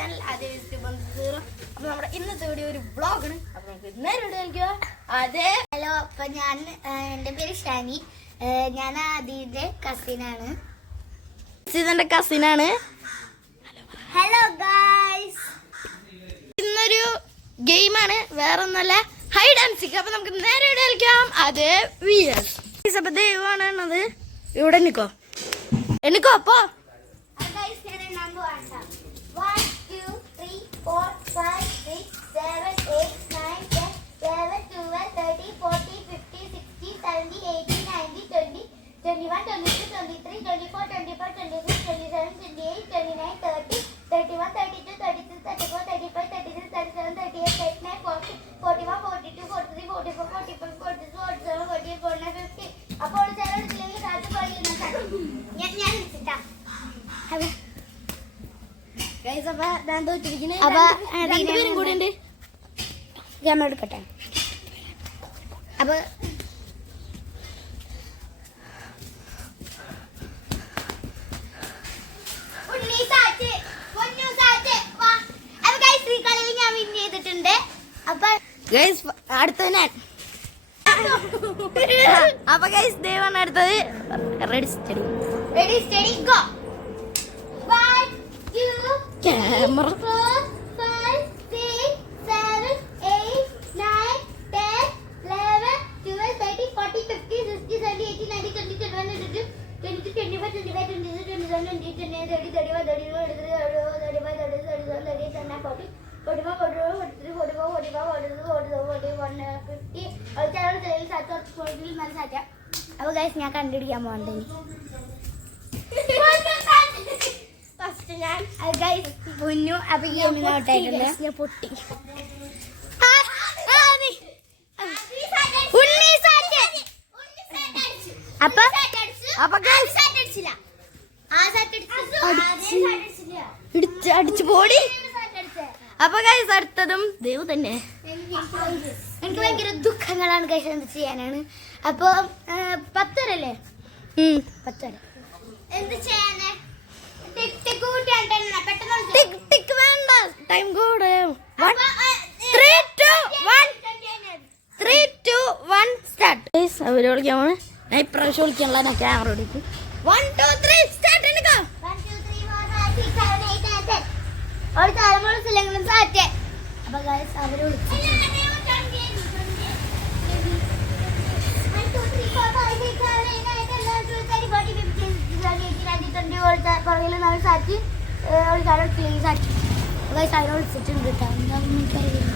Channel അപ്പൊ നമ്മുടെ ഇന്നത്തെ വീഡിയോ ഒരു വ്ളോഗാണ്. അപ്പൊ നമുക്ക് നേരെ കളിക്കുക. അതെ, ഹലോ. അപ്പൊ ഞാൻ എൻ്റെ പേര് ഷാനി. ഞാൻ ആദിയുടെ കസിനാണ്. ഇതെന്റെ കസിനാണ്. Hello guys. ഇന്നൊരു ഗെയിമാണ്, വേറെ ഒന്നല്ല, ഹൈഡ് ആൻഡ് സീക്ക്. അപ്പൊ നമുക്ക് നേരെ കളിക്കാം. അതെ വിയസ്. അപ്പൊ ദൈവമാണ് ഇവിടെ നിക്കോ എനിക്കോ അപ്പൊ 1 2 3 4 5 6 7 8 9 10 11 12 13 14 15 16 17 18 19 20 21 22 23 24 25 26 27 28 29 30 31 32 33 34 35 36 37 38 39 40 41 42 43 44 45 46 47 48 49 50. അപ്പോൾ ചേർന്നില്ലെങ്കിൽ സാറ്റ് പറയുന്ന ഞാൻ വിളിച്ചിട്ടാ. രണ്ടുപേരും കൂടി ഉണ്ട്. ക്യാമറ എടുക്കട്ടെ. അപ്പൊ ഞാൻ വിൻ ചെയ്തിട്ടുണ്ട്. അടുത്ത ഞാൻ. അപ്പൊ ഗൈസ് ദൈവമാണ് അടുത്തത്. Ready steady go. 1 2 ക്യാമറ 4 5 6 7 8 9 10 11 12 13 14 15 16 17 18 19 20 21 22 23 24 25 26 27 28 29 30 31 32 33 35 36 37 38 39 40 41 42 43 44 45 46 47 50. അപ്പൊ ഗൈസ് ഞാൻ കണ്ടുപിടിക്കാൻ പോകണ്ടേ. ഫസ്റ്റ് ഞാൻ പൊന്നു. അപ്പൊ ഗെയിമിന് ഔട്ടായിട്ടുണ്ട്. ഞാൻ പൊട്ടി. അടിച്ചു പോടി. അപ്പൊ ഗൈസ് അടുത്തതും ദൈവം തന്നെ. എനിക്ക് ഭയങ്കര ദുഃഖങ്ങളാണ് ഗൈസ്. എന്ത് ചെയ്യാനാണ്. അപ്പൊ 10 വരല്ലേ? 10 വരെ എന്ത് ചെയ്യാന്? വേണ്ട, ടൈം കൂടെ. 3 2 1 സ്റ്റാർട്ട്. അവര് വിളിക്കാണ്. ഞാൻ ഇപ്രാവശ്യം വിളിക്കാനുള്ള ഞാൻ ക്യാമറ എടുക്കും. 1 2 3 സ്റ്റാർട്ട്. എടുക്കാം. 1 2 3 4 5 6 7 8 9 10. ഒരു തലമുറ സാറ്റ്. അപ്പൊ ഗൈസ് അവര് വിളിച്ചു. പുറകിൽ നമ്മൾ സാറ്റ് ഒരു കാലം ക്ലീൻ സാറ്റ്. ഗൈസ് അവരെ വിളിച്ചിട്ടുണ്ട് കേട്ടോ. എനിക്കറിയില്ല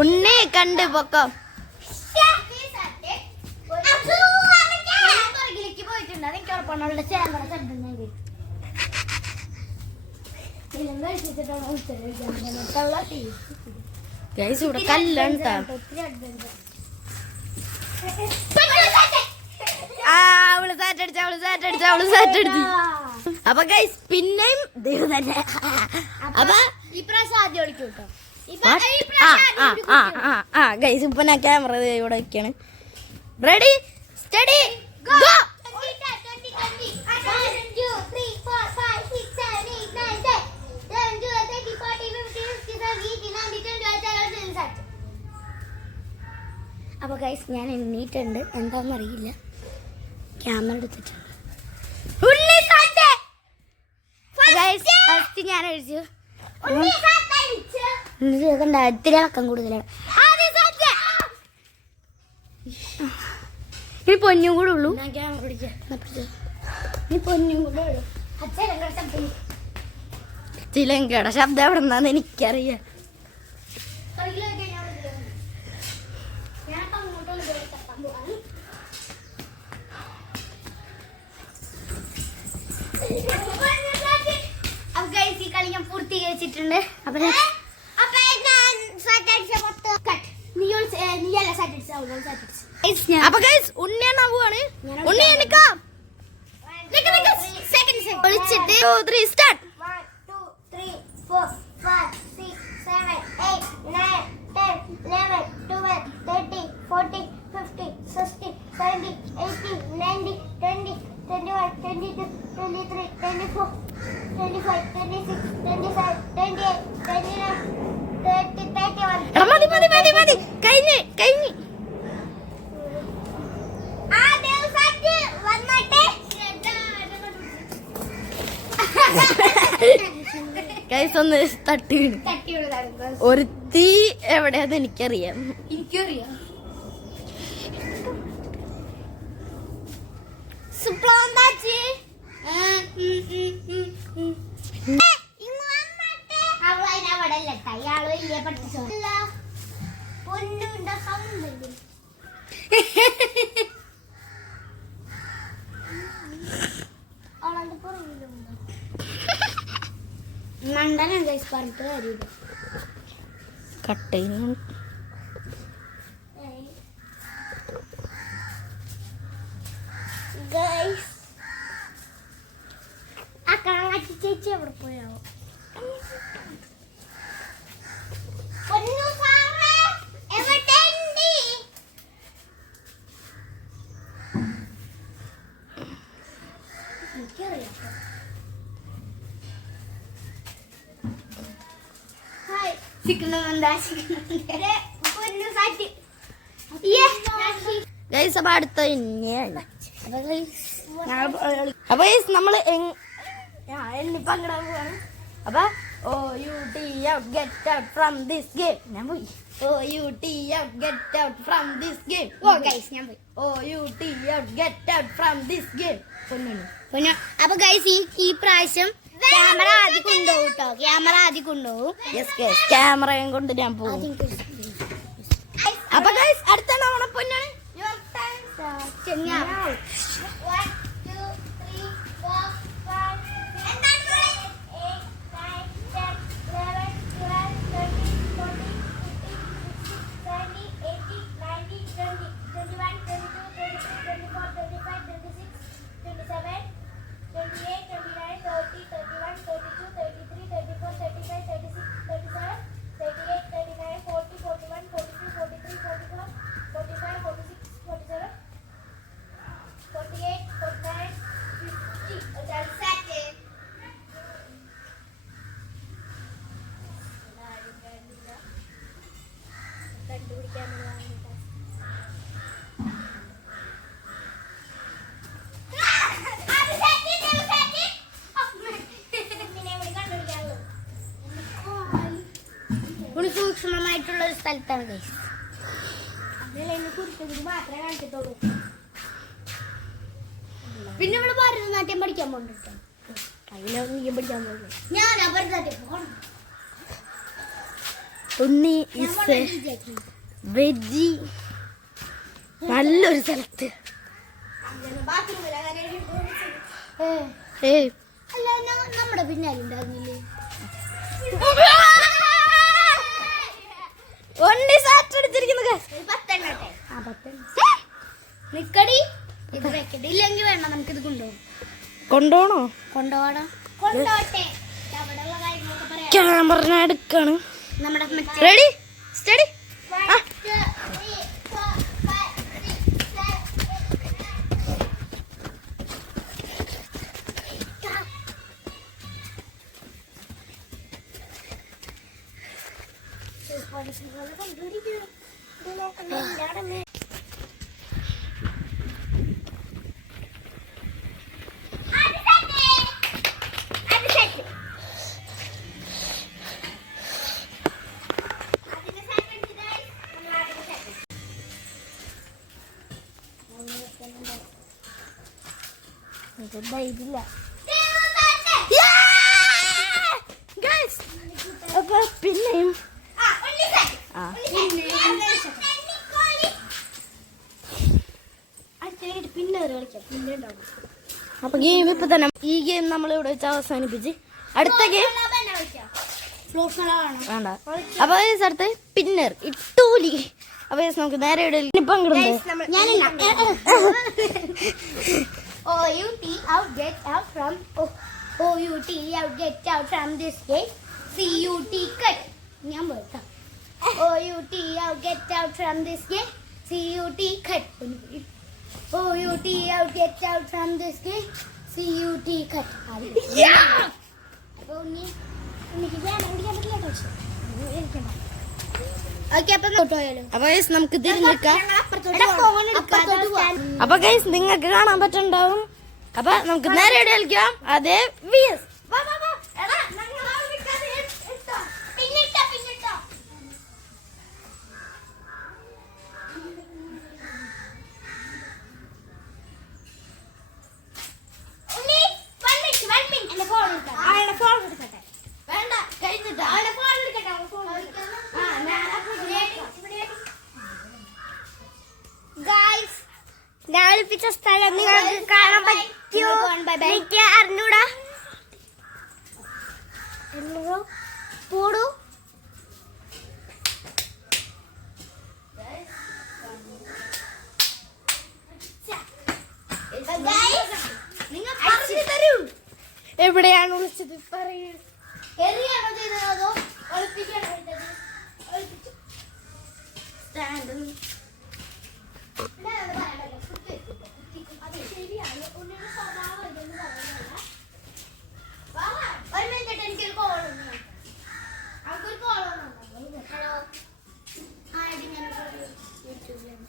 ഉണ്ണി കണ്ട് പൊക്കം. പുറകിലേക്ക് പോയിട്ടുണ്ട്. അതെനിക്ക് ഉറപ്പാണ്. ചേമ്പറ കണ്ടുണ്ടെങ്കിൽ ഗൈസ് ഇവിടെ കല്ലാണ്. അവള് സാറ്റ് അടിച്ചു. അപ്പൊ ഗൈസ് പിന്നെയും ദൈവം തന്നെ. അപ്പൊ ഇപ്രാവശ്യം ആദ്യം വിളിക്കും കേട്ടോ. ഗൈസ് ഇപ്പൊ ഞാൻ ക്യാമറ ഇവിടെ വെക്കാണ്. Ready steady go. 1 അപ്പൊ ഗൈസ് ഞാൻ എണ്ണീട്ടുണ്ട്. എന്താണെന്ന് അറിയില്ല. ക്യാമറ എടുത്തിട്ടുണ്ട്. ഫസ്റ്റ് ഞാൻ അടിച്ചു. ഇത്തിരി ഇളക്കം കൂടുതലാണ്. ഇനി പൊന്നും കൂടെ ഉള്ളൂ. ഞാൻ ക്യാമറ പിടിക്കാം. ഇനി പൊന്നും കൂടെ ഉള്ളൂ. ചിലങ്കയുടെ ശബ്ദം എവിടെ നിന്നാന്ന് എനിക്കറിയാം. ഈ കളി ഞാൻ പൂർത്തീകരിച്ചിട്ടുണ്ട്. അപ്പൊ അപ്പൊ ഗൈസ് ഉണ്ണിയാണ് പോവാണ്. ഉണ്ണി എനിക്കാ വിളിച്ചിട്ട് 2 3 സ്റ്റാർട്ട്. 1 2 3 4 5 6 7 8 9 10 11 12 13 14 15 16 17 18 19 20 22, 23, 24, 25, 26, 27, 28, 29, 30, 31. എടാ മതി കഴിഞ്ഞ് ആ ദിവസമായിട്ട് വന്നിട്ട് ഗൈസ് ഒന്ന് തട്ടി വീണു. ഒരുത്തി എവിടെയാന്ന് എനിക്കറിയാം. സുപ്ലാന്താച്ചി അയാള് വലിയ പഠിച്ചോ പൊന്നുണ്ട സൗണ്ട് അവളെ പുറകിലുണ്ടോ മണ്ടനം ഗൈസ് പറഞ്ഞിട്ട് കാര്യമില്ല. കട്ടയിന് ഗൈസ് ആ കാണാച്ചി ചേച്ചി എവിടെ പോയാവോ? പൊന്നു സാറേ എവിടെയുണ്ട്? എനിക്കറിയാം. ഹായ് ചിക്കനുണ്ടാ പൊന്നു സാറ്റി ഗൈസ് അപ്പൊ അടുത്ത തന്നെയാണ്. അപ്പൊ ഗൈസ് നമ്മള് എണ്ണി പങ്കിടാൻ പോവാണ്. അപ്പൊ OUT out get out from this game. ഞാൻ പോയി. OUT out get out from this game. Guys ഞാൻ പോയി. OUT out get out from this game. പൊന്നു അപ്പൊ ഗൈസ് ഈ പ്രാവശ്യം ക്യാമറ ആദ്യം കൊണ്ടുപോകും കേട്ടോ. ക്യാമറ ആദ്യം കൊണ്ടുപോകും. യെസ് ഗൈസ് ക്യാമറയും കൊണ്ട് ഞാൻ പോകും. അപ്പൊ ഗൈസ് അടുത്ത നമ്മുടെ പൊന്നാണ്. സൂക്ഷ്മമായിട്ടുള്ള ഒരു സ്ഥലത്താണ് ഗൈസ്. മാത്രമേ കാണിച്ചിട്ടുള്ളൂ. പിന്നെ ഇവിടെ ഭരതനാട്യം പഠിക്കാൻ പോകണ്ടോ? അതിലൊന്നും പഠിക്കാൻ പോകുന്നു. ഞാൻ ഭരതനാട്യം പോകണം. ഉണ്ണി ഇസ് വെജി നല്ലൊരു സ്ഥലത്ത്. അല്ല നമ്മുടെ പിന്നാലെ ഉണ്ടായിരുന്നില്ലേ? ഉണ്ണി സാറ്റ് അടിച്ചിരിക്കുന്നു. നിക്കടി ഇത് വെക്കട്ടെ. ഇല്ലെങ്കിൽ വേണ്ട നമുക്കിത് കൊണ്ടുപോണോ? കൊണ്ടുപോകണം. കൊണ്ടോട്ടെ. അവിടെയുള്ള കാര്യങ്ങളൊക്കെ പറയാം. ക്യാമറ എടുക്കാണ്. നമ്മുടെ റെഡി സ്റ്റഡി. ഇതില്ല. അപ്പൊ പിന്നെയും പിന്നെ കളിക്കാം. പിന്നെ ഉണ്ടാവും. അപ്പൊ ഗെയിം ഇപ്പൊ തന്നെ ഈ ഗെയിം നമ്മൾ ഇവിടെ വെച്ച് അവസാനിപ്പിച്ച് അടുത്ത ഗെയിം വേണ്ട. അപ്പൊ അടുത്ത് പിന്നർ ഇട്ടൂലി. അപ്പൊ നമുക്ക് നേരെ ഇവിടെ പങ്കിടുന്നത് OUT out get out from OUT out get out from this game. CUT cut. ഞാൻ പോയിട്ടാ. OUT out get out from this game. CUT cut. OUT out get out from this game. CUT cut. അപ്പൊ ഉണ്ണിക്ക് വേണം പിടിക്കാൻ പറ്റില്ല പക്ഷേ okay അപ്പൊ പോയാലോ. അപ്പൊ ഗൈസ് നമുക്ക് തിരിഞ്ഞിക്കാം. അപ്പൊ ഗൈസ് നിങ്ങൾക്ക് കാണാൻ പറ്റുന്നുണ്ടാവും. അപ്പൊ നമുക്ക് നേരെ കളിക്കാം. അതേ VS. വേണ്ട കഴിഞ്ഞിട്ടാ ഞാൻ ഒളിപ്പിച്ച സ്ഥലം നിങ്ങൾക്ക് കാണാൻ പറ്റുമോ? എനിക്ക് അറിഞ്ഞൂടാ. പോടൂ. എവിടെയാണ് വിളിച്ചത് പറയൂ. എറിയാണോ ചെയ്തത് അതോ ഒളിപ്പിക്കാണോ ചെയ്തത്? അത് ശരിയാണ്. ഉണ്ണിയുടെ സ്വഭാവം ഇതെന്ന് പറയുന്നില്ല. ഒരു മിനിറ്റ് എനിക്കൊരു കോൾ ഉണ്ട്. അവർക്കൊരു കോൾ വന്നു. ഹലോ യൂട്യൂബിലാണ്.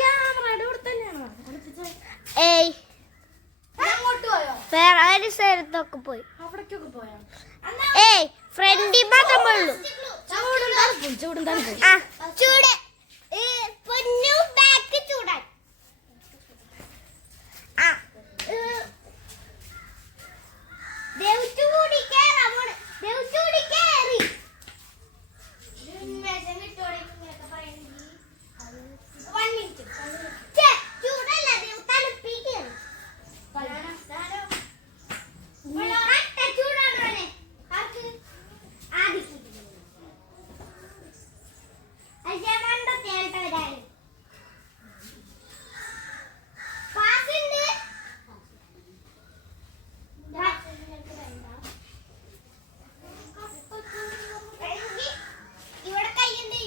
ക്യാമറയുടെ കൂടെ തന്നെയാണോ ഏയ് അങ്ങോട്ട് പോയോ? വേറെ ഒരു സ്ഥലത്തൊക്കെ പോയി. അവിടേക്കൊക്കെ പോയോ? ഏയ് ഫ്രണ്ടിൽ മാത്രം പോയുള്ളൂ. ചൂടും തണുപ്പും ആ ചൂട് പൊന്നു ബാക്ക് ചൂടാൻ. ആ ദേവച്ചൂടി കേറാമോണ്. ദേവച്ചൂടി കേറി മെഷീൻ ഇട്ടോടെ ഇങ്ങനെയൊക്കെ പറയുന്നെങ്കിൽ 1 മിനിറ്റ്. ചൂടല്ല ദേവ് തണുപ്പിക്കുകയാണ്. ചൂടാണ് ആർക്ക് ആദിക്ക് ഇവിടെ കയ്യുണ്ട്.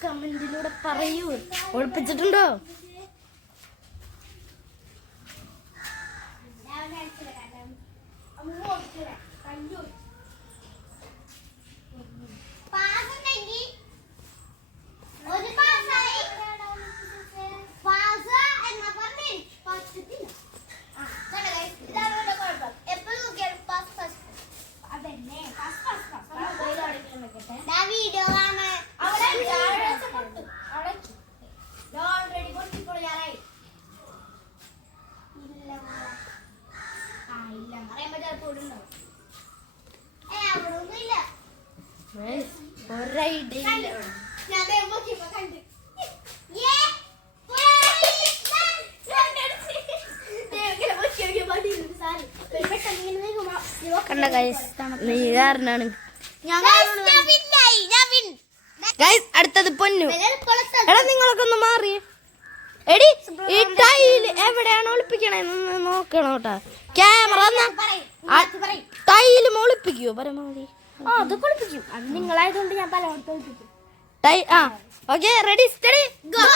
കമന്റിലൂടെ പറയൂ. ഒളിപ്പിച്ചിട്ടുണ്ടോ? ഒരു പാസായി പാസ എന്നാ പറഞ്ഞേ പച്ചത്തില്ല. ഇതാണ് കുഴപ്പം. എപ്പോഴും നോക്കിയാലും പാസ് പാസ് അതന്നെ പാസ് പാസ് പാസ്. ഞാൻ വീഡിയോ കാണാൻ അവിടെ ഓൾറെഡി പൊട്ടിപ്പൊളിയാറായി. ഇല്ല ആ ഇല്ല പറയുമ്പോ ചിലപ്പോൾ ഉണ്ടാവും. അവിടെ ഒന്നും ഇല്ല. ഒരൈഡിയ ഞാൻ നോക്കിയപ്പോ കണ്ട് കണ്ട ഗൈസ്, നീ കാരണാണ്. ഗൈസ് അടുത്തത് പൊന്നു. എടാ നിങ്ങളൊക്കെ ഒന്ന് മാറി. എടി ഈ ടൈല് എവിടെയാണ് ഒളിപ്പിക്കണേന്ന് നോക്കണം കേട്ടാ. ക്യാമറ ടൈല് ഒളിപ്പിക്കുവോ പരമാവധി? അത് കുളിപ്പിക്കും. അത് നിങ്ങളായതുകൊണ്ട് ഞാൻ പലയിടത്തും ഒളിപ്പിക്കും. ആ ഓക്കെ റെഡി സ്റ്റഡി ഗോ.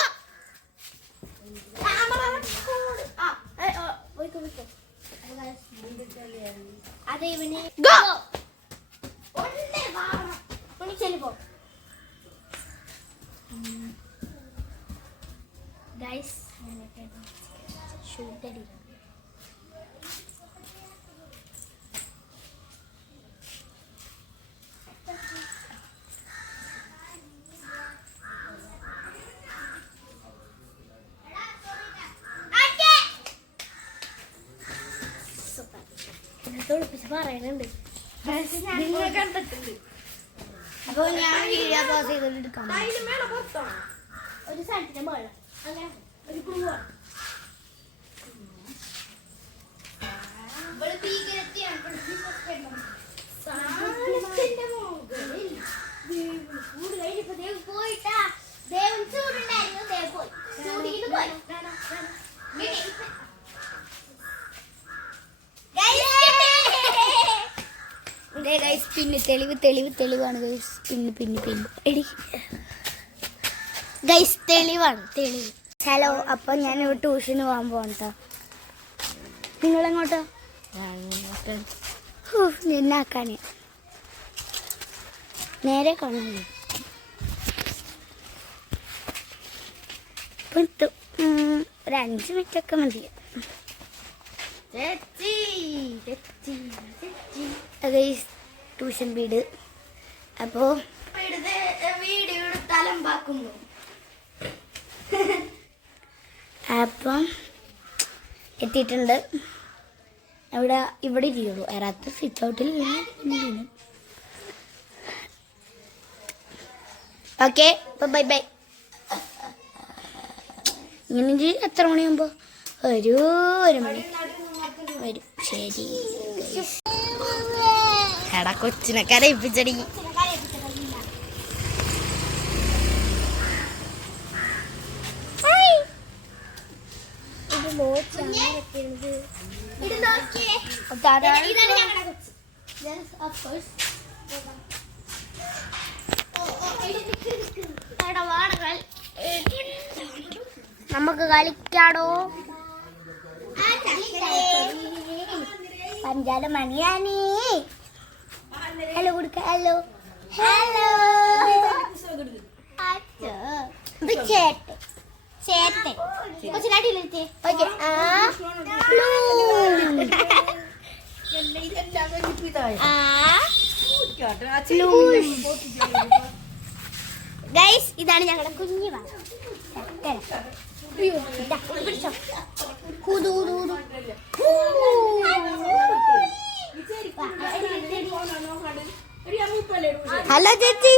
അതെ ഇവന് ഗോ. ചെല്ലുപോ ഗൈസ് ഷൂട്ട് അടി. പറയുന്നുണ്ട്. അപ്പൊ ഞാൻ വീഡിയോ പോസ് ചെയ്തിട്ട് എടുക്കാം. ഒരു സ്ഥലത്തിന്റെ മുകളിൽ അങ്ങനെ ഒരു ക്ലൂ ആണ്. പോയിട്ടാ ദേവൻ ചൂടുണ്ടായിരുന്നു. ദേവ് പോയി ചൂടിന് പോയി. തെളിവാണ് ഗൈസ്. പിന്നെ എടി ഗൈസ് തെളിവാണ്. ഹലോ, അപ്പൊ ഞാൻ ട്യൂഷന് പോകാൻ പോകട്ടോ. നിങ്ങളെങ്ങോട്ടോ? നിന്നാക്കാനേ നേരെ കാണുന്നു. ഒരു 5 മിനിറ്റൊക്കെ മതി. ട്യൂഷൻ വീട്. അപ്പോ അപ്പം എത്തിയിട്ടുണ്ട്. ഇവിടെ ഇരിക്കുള്ളൂ. എറാത്ത സ്വിച്ച് ഔട്ടിൽ ഓക്കെ. Bye bye. ഇങ്ങനെ എത്ര മണിയാകുമ്പോ ഒരു മണി വരും. ശരി. എടാ കൊച്ചിനെ കരയിപ്പിച്ചടി. നമുക്ക് കളിക്കാടോ. പഞ്ചാല മണിയാണി. ഹലോ കൊടുക്ക. ഹലോ ഇത് ചേട്ടൻ കൊച്ചിനാട്ടില്ലേ. ഓക്കെ. ഗൈസ്, ഇതാണ് ഞങ്ങളുടെ കുഞ്ഞു ഹലോ ചേച്ചി.